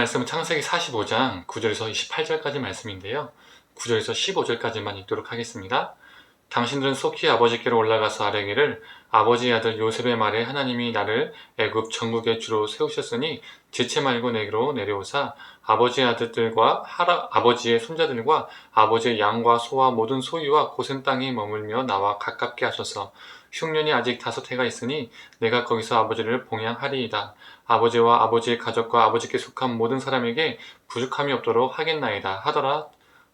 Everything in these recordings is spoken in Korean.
말씀은 창세기 45장 9절에서 28절까지 말씀인데요. 9절에서 15절까지만 읽도록 하겠습니다. 당신들은 속히 아버지께로 올라가서 아뢰기를 아버지의 아들 요셉의 말에 하나님이 나를 애굽 전국의 주로 세우셨으니 지체 말고 내게로 내려오사 아버지의 아들들과 아버지의 손자들과 아버지의 양과 소와 모든 소유와 고센 땅에 머물며 나와 가깝게 하소서. 흉년이 아직 5해가 있으니 내가 거기서 아버지를 봉양하리이다. 아버지와 아버지의 가족과 아버지께 속한 모든 사람에게 부족함이 없도록 하겠나이다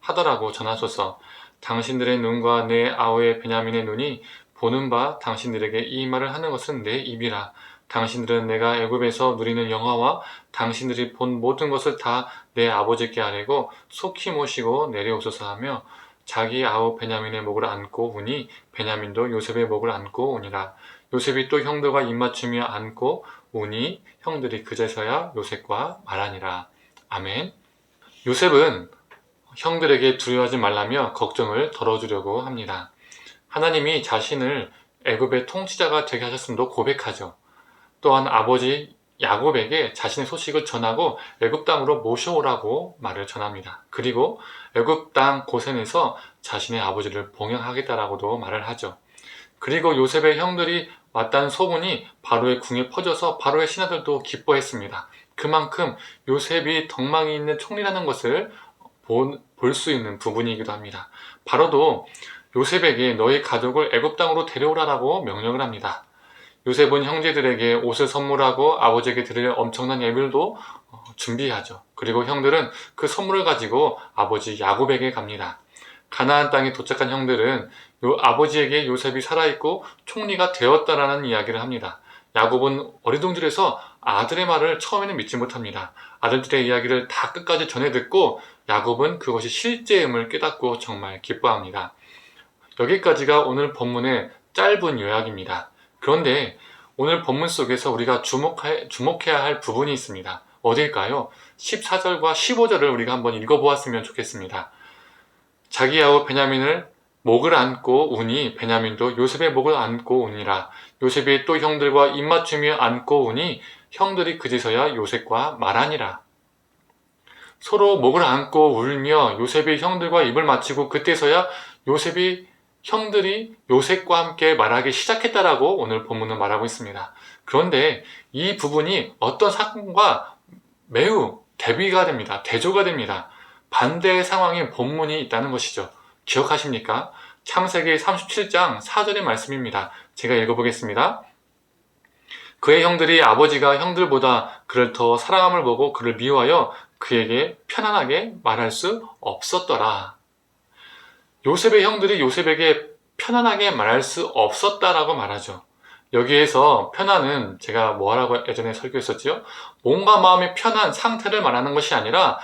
하더라고 전하소서. 당신들의 눈과 내 아우의 베냐민의 눈이 보는 바 당신들에게 이 말을 하는 것은 내 입이라. 당신들은 내가 애굽에서 누리는 영화와 당신들이 본 모든 것을 다 내 아버지께 아뢰고 속히 모시고 내려오소서 하며 자기 아우 베냐민의 목을 안고 우니 베냐민도 요셉의 목을 안고 우니라. 요셉이 또 형들과 입맞추며 안고 우니 형들이 그제서야 요셉과 말하니라. 아멘. 요셉은 형들에게 두려워하지 말라며 걱정을 덜어주려고 합니다. 하나님이 자신을 애굽의 통치자가 되게 하셨음도 고백하죠. 또한 아버지 야곱에게 자신의 소식을 전하고 애굽 땅으로 모셔오라고 말을 전합니다. 그리고 애굽 땅 고센에서 자신의 아버지를 봉양하겠다라고도 말을 하죠. 그리고 요셉의 형들이 왔다는 소문이 바로의 궁에 퍼져서 바로의 신하들도 기뻐했습니다. 그만큼 요셉이 덕망이 있는 총리라는 것을 볼 수 있는 부분이기도 합니다. 바로도 요셉에게 너희 가족을 애굽 땅으로 데려오라라고 명령을 합니다. 요셉은 형제들에게 옷을 선물하고 아버지에게 드릴 엄청난 예물도 준비하죠. 그리고 형들은 그 선물을 가지고 아버지 야곱에게 갑니다. 가나안 땅에 도착한 형들은 아버지에게 요셉이 살아있고 총리가 되었다라는 이야기를 합니다. 야곱은 어리둥절해서 아들의 말을 처음에는 믿지 못합니다. 아들들의 이야기를 다 끝까지 전해 듣고 야곱은 그것이 실제임을 깨닫고 정말 기뻐합니다. 여기까지가 오늘 본문의 짧은 요약입니다. 그런데 오늘 본문 속에서 우리가 주목해야 할 부분이 있습니다. 어딜까요? 14절과 15절을 우리가 한번 읽어보았으면 좋겠습니다. 자기 아우 베냐민을 목을 안고 우니 베냐민도 요셉의 목을 안고 우니라. 요셉이 또 형들과 입맞추며 안고 우니 형들이 그제서야 요셉과 말하니라. 서로 목을 안고 울며 요셉이 형들과 입을 맞추고 그때서야 형들이 요셉과 함께 말하기 시작했다라고 오늘 본문은 말하고 있습니다. 그런데 이 부분이 어떤 사건과 매우 대비가 됩니다. 대조가 됩니다. 반대의 상황인 본문이 있다는 것이죠. 기억하십니까? 창세기 37장 4절의 말씀입니다. 제가 읽어보겠습니다. 그의 형들이 아버지가 형들보다 그를 더 사랑함을 보고 그를 미워하여 그에게 편안하게 말할 수 없었더라. 요셉의 형들이 요셉에게 편안하게 말할 수 없었다라고 말하죠. 여기에서 편안은 제가 뭐라고 예전에 설교했었지요? 몸과 마음의 편한 상태를 말하는 것이 아니라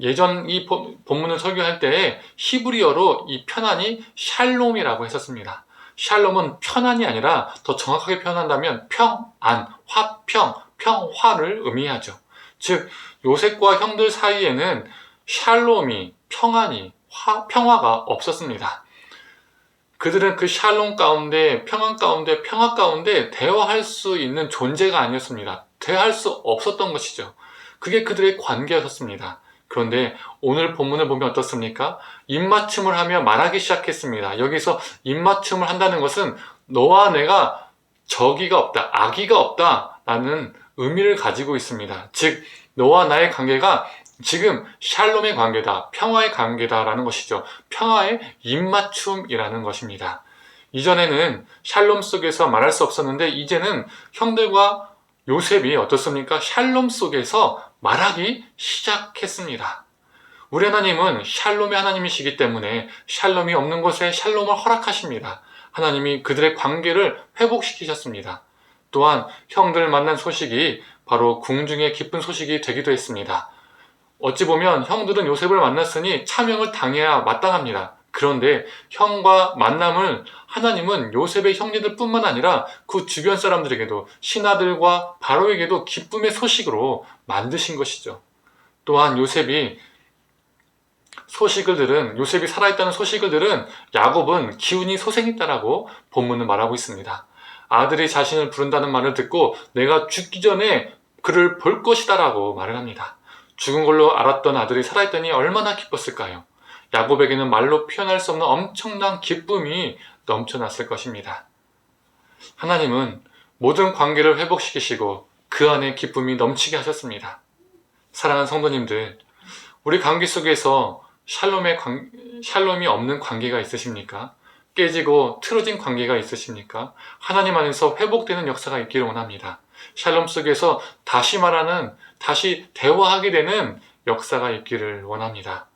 예전 이 본문을 설교할 때에 히브리어로 이 편안이 샬롬이라고 했었습니다. 샬롬은 편안이 아니라 더 정확하게 표현한다면 평안, 화평, 평화를 의미하죠. 즉 요셉과 형들 사이에는 샬롬이, 평안이, 평화가 없었습니다. 그들은 그 샬롬 가운데, 평안 가운데, 평화 가운데 대화할 수 있는 존재가 아니었습니다. 대화할 수 없었던 것이죠. 그게 그들의 관계였습니다. 그런데 오늘 본문을 보면 어떻습니까? 입맞춤을 하며 말하기 시작했습니다. 여기서 입맞춤을 한다는 것은 너와 내가 적이가 없다, 악의가 없다라는 의미를 가지고 있습니다. 즉 너와 나의 관계가 지금 샬롬의 관계다, 평화의 관계다라는 것이죠. 평화의 입맞춤이라는 것입니다. 이전에는 샬롬 속에서 말할 수 없었는데 이제는 형들과 요셉이 어떻습니까? 샬롬 속에서 말하기 시작했습니다. 우리 하나님은 샬롬의 하나님이시기 때문에 샬롬이 없는 곳에 샬롬을 허락하십니다. 하나님이 그들의 관계를 회복시키셨습니다. 또한 형들을 만난 소식이 바로 궁중의 기쁜 소식이 되기도 했습니다. 어찌 보면 형들은 요셉을 만났으니 차명을 당해야 마땅합니다. 그런데 형과 만남을 하나님은 요셉의 형제들 뿐만 아니라 그 주변 사람들에게도 신하들과 바로에게도 기쁨의 소식으로 만드신 것이죠. 또한 요셉이 살아있다는 소식을 들은 야곱은 기운이 솟아있다라고 본문은 말하고 있습니다. 아들이 자신을 부른다는 말을 듣고 내가 죽기 전에 그를 볼 것이다라고 말을 합니다. 죽은 걸로 알았던 아들이 살아있다니 얼마나 기뻤을까요? 야곱에게는 말로 표현할 수 없는 엄청난 기쁨이 넘쳐났을 것입니다. 하나님은 모든 관계를 회복시키시고 그 안에 기쁨이 넘치게 하셨습니다. 사랑하는 성도님들, 우리 관계 속에서 샬롬이 없는 관계가 있으십니까? 깨지고 틀어진 관계가 있으십니까? 하나님 안에서 회복되는 역사가 있기를 원합니다. 샬롬 속에서 다시 대화하게 되는 역사가 있기를 원합니다.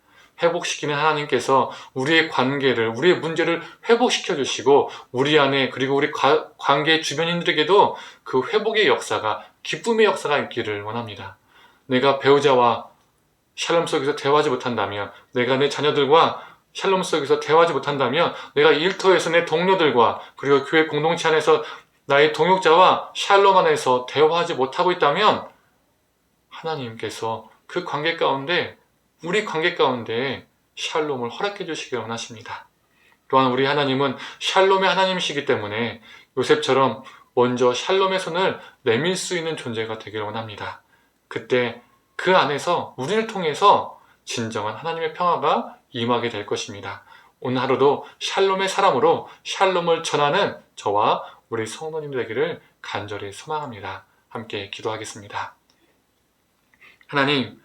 회복시키는 하나님께서 우리의 관계를, 우리의 문제를 회복시켜 주시고 우리 안에 그리고 우리 관계 주변인들에게도 그 회복의 역사가, 기쁨의 역사가 있기를 원합니다. 내가 배우자와 샬롬 속에서 대화하지 못한다면, 내가 내 자녀들과 샬롬 속에서 대화하지 못한다면, 내가 일터에서 내 동료들과 그리고 교회 공동체 안에서 나의 동역자와 샬롬 안에서 대화하지 못하고 있다면 하나님께서 그 관계 가운데, 우리 관계 가운데 샬롬을 허락해 주시길 원하십니다. 또한 우리 하나님은 샬롬의 하나님이시기 때문에 요셉처럼 먼저 샬롬의 손을 내밀 수 있는 존재가 되기를 원합니다. 그때 그 안에서 우리를 통해서 진정한 하나님의 평화가 임하게 될 것입니다. 오늘 하루도 샬롬의 사람으로 샬롬을 전하는 저와 우리 성도님들 되기를 간절히 소망합니다. 함께 기도하겠습니다. 하나님,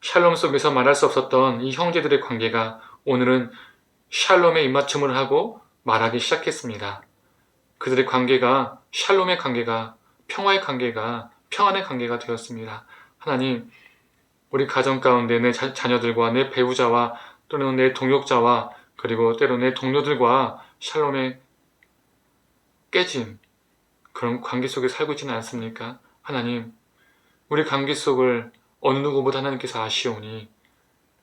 샬롬 속에서 말할 수 없었던 이 형제들의 관계가 오늘은 샬롬의 입맞춤을 하고 말하기 시작했습니다. 그들의 관계가, 샬롬의 관계가, 평화의 관계가, 평안의 관계가 되었습니다. 하나님, 우리 가정 가운데 내 자녀들과 내 배우자와 또는 내 동역자와 그리고 때로 내 동료들과 샬롬의 깨진 그런 관계 속에 살고 있지는 않습니까? 하나님, 우리 관계 속을 어느 누구보다 하나님께서 아시오니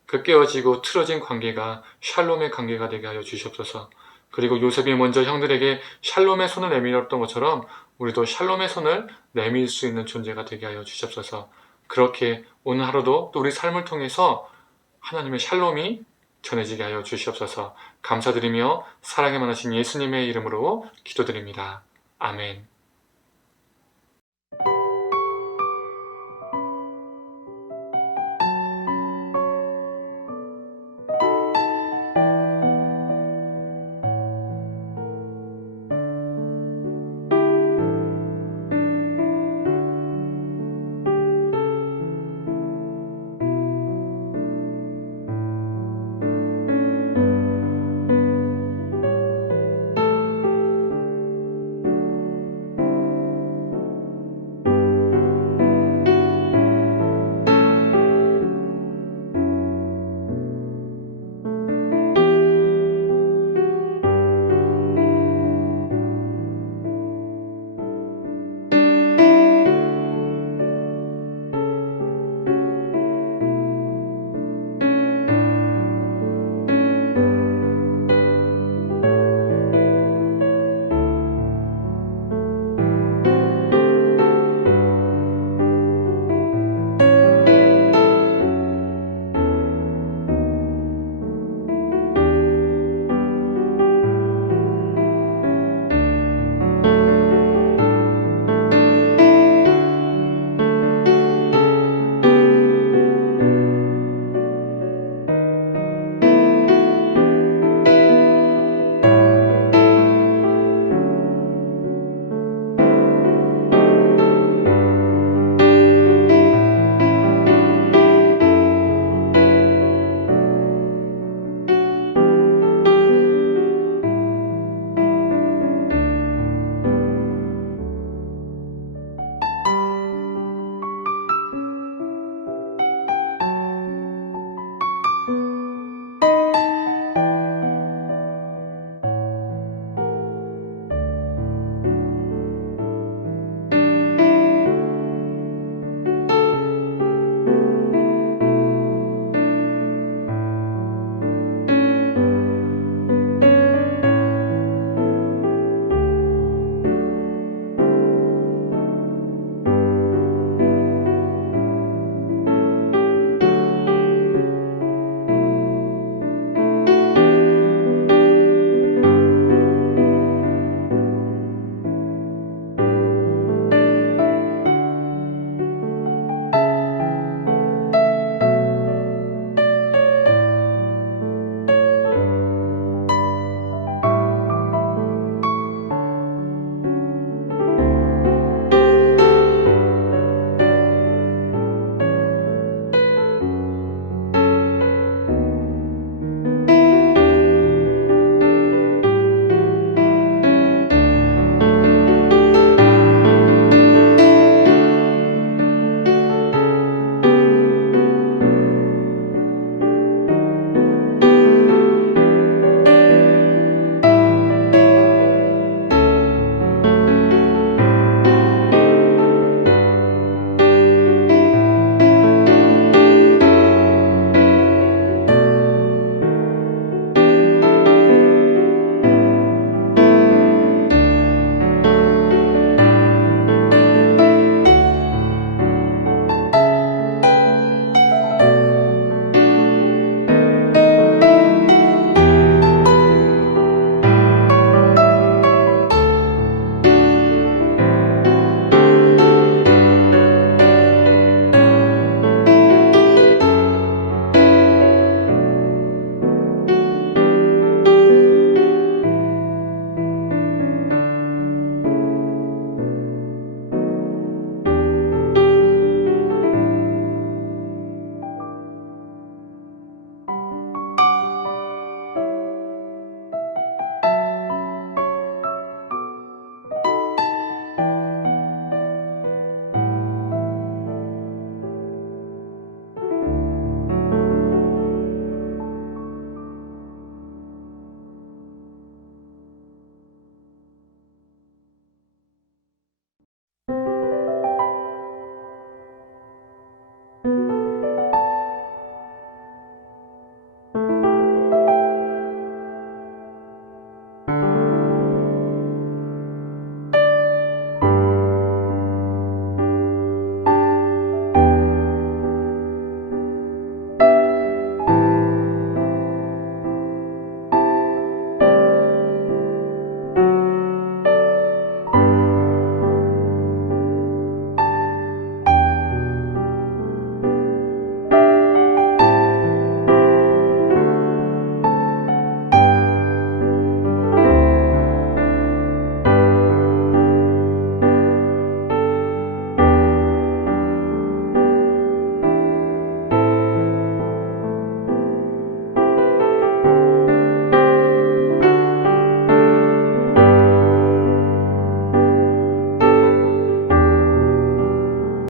그 깨어지고 틀어진 관계가 샬롬의 관계가 되게 하여 주시옵소서. 그리고 요셉이 먼저 형들에게 샬롬의 손을 내밀었던 것처럼 우리도 샬롬의 손을 내밀 수 있는 존재가 되게 하여 주시옵소서. 그렇게 오늘 하루도 또 우리 삶을 통해서 하나님의 샬롬이 전해지게 하여 주시옵소서. 감사드리며 사랑에 많으신 예수님의 이름으로 기도드립니다. 아멘.